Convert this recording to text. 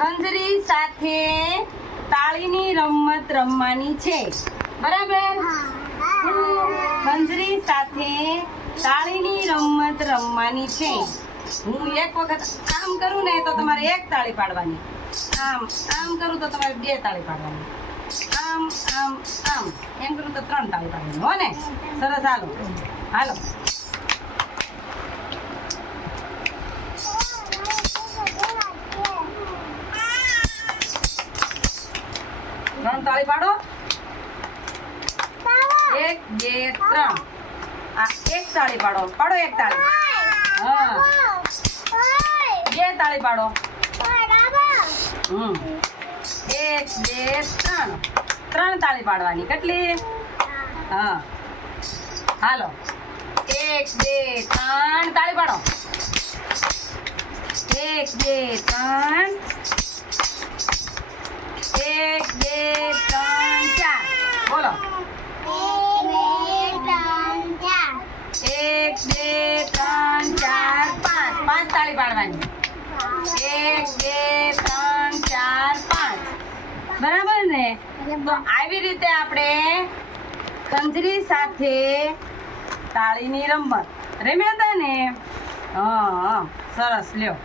ખંજરી સાથે તાળીની રમત રમવાની છે. બરાબર? ખંજરી સાથે તાળીની રમત રમવાની છે. હું એક વખત આમ કરું ને તો તમારે એક તાળી પાડવાની, આમ આમ કરું તો તમારે બે તાળી પાડવાની, આમ આમ આમ એમ કરું તો ત્રણ તાળી પાડવાની. હો ને? સરસ. હાલો હાલો. ત્રણ તાળી પાડો. 1 2 3. આ એક તાળી પાડો. પાડો એક તાળી. હા. બે તાળી પાડો. 1 2 3. ત્રણ તાળી પાડવાની. કેટલી? હા. હાલો. 1 2 3 તાળી પાડો. 1 2 3. 1 2 3 4. બોલો. 1 2 3 4 5. પાંચ તાળી પાડવાની. 1 2 3 4 5. બરાબર ને? તો આવી રીતે આપણે ખંજરી સાથે તાળીની રમત રમ્યા હતા ને. હા, સરસ. લ્યો.